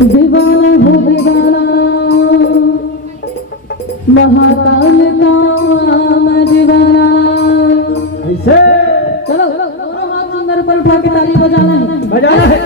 दीवाना हो दीवाना महाकाल का मैं दीवाना। ऐसे चलो दोनों हाथ सुंदर पर उठा के ताली बजाना है। बजाना है।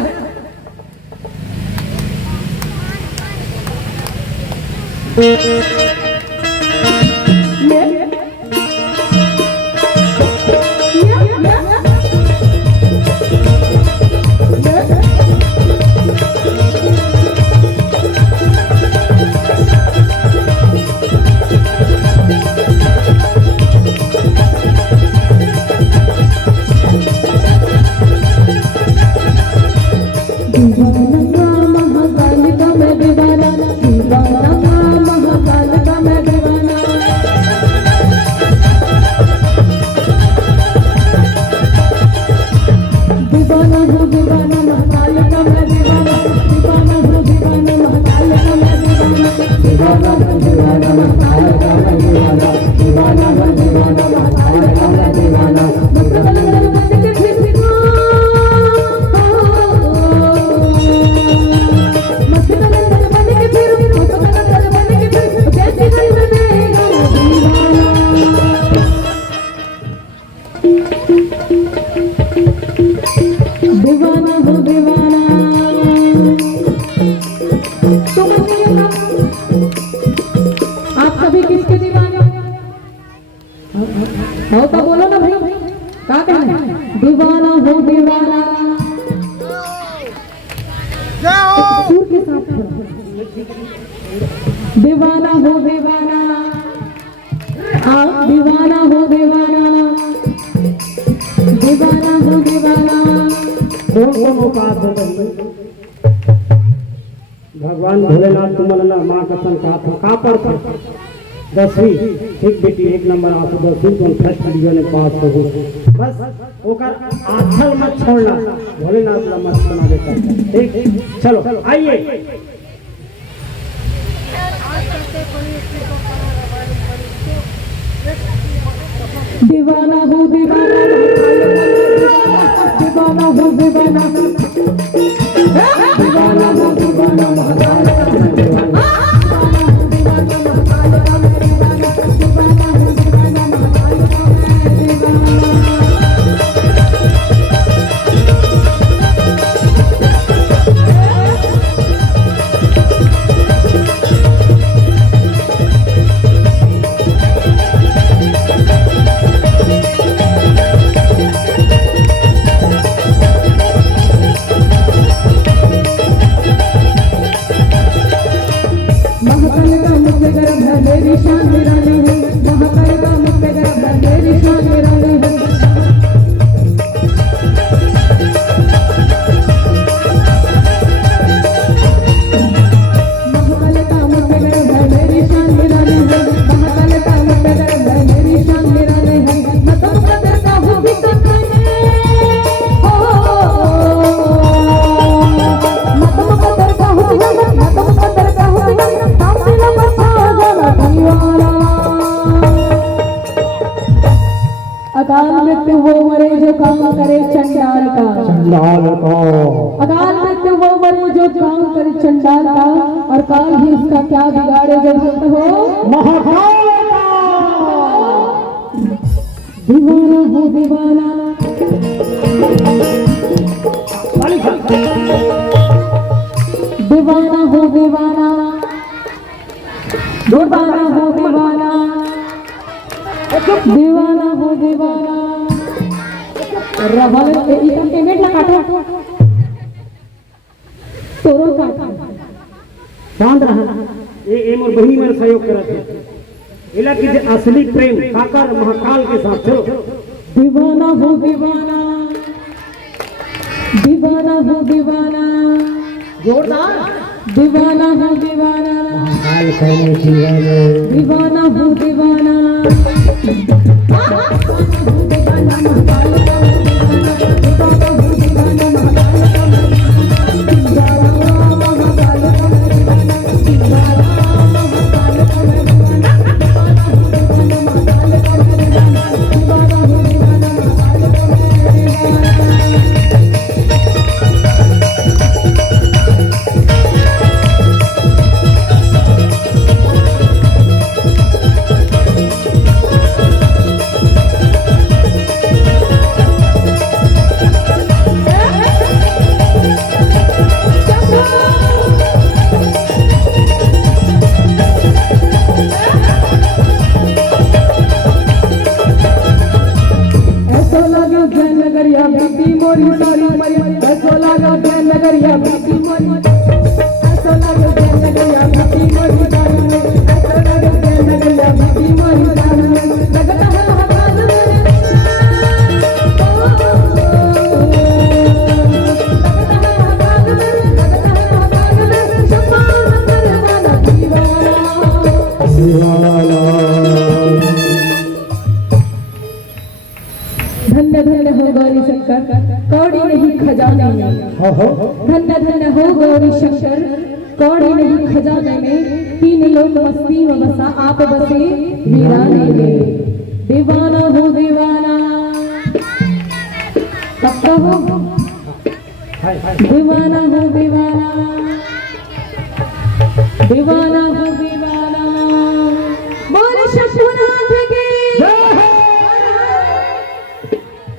दीवाना हो दीवाना तो आप सभी किसके दीवाने हो तो बोलो ना भाई, क्या कहना है? दीवाना हो दीवाना सुर के साथ दीवाना हो दीवाना आप दीवाना हो दीवाना दीवाना हो दीवाना। भगवान भोलेनाथ तुमला माँ कसम का पर 10वीं ठीक बेटी 1 नंबर आंसू 10वीं तो फर्स्ट डिवीजन में पास हो बस ओकर आंचल मत छोड़ना भोलेनाथ ला मत बना देता। ठीक चलो आइए। दीवाना हो दीवाना दीवाना हो दीवाना दीवाना हो दीवाना अकाल मृत्यु वो मरे जो काम करे चंडाल का अकाल मृत्यु वो मरे जो काम करे चंडाल का और काल भी उसका क्या बिगाड़े जो भक्त हो महाकाल का। दीवाना हो दीवाना दीवाना हो दीवाना दीवाना हो दीवाना दीवाना हो दीवाना रबल इधर पेमेंट लगा काटो तोरो काट शांत रहा ये मोर बहिनी मेरे सहयोग करत है इला की असली प्रेम साकार महाकाल के साथ चलो। दीवाना हो दीवाना दीवाना हो दीवाना जोरदार दीवाना हो दीवाना महाकाल कहने की है दीवाना हो दीवाना मोरी ऐसा लगे के नगरिया मस्ती मोरी जान में ऐसा लगे के नगरिया मस्ती मोरी जान में लगता है महाकाल में धन्य धन्य हो गौरी शंकर कौड़ी नहीं खजाने में धन्य धन्य हो गौरी शंकर कौड़ी नहीं खजाने में तीन लोग मस्ती में बसा आप बसे वीराने में दीवाना हो दीवाना पक्का हो दीवाना हो दीवाना दीवाना हो दीवाना बोले शंभुनाथ की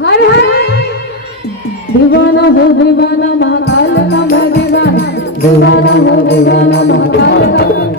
हर हर दीवाना हो दीवाना महाकाल का मैं दीवाना दीवाना हो दीवाना महाकाल का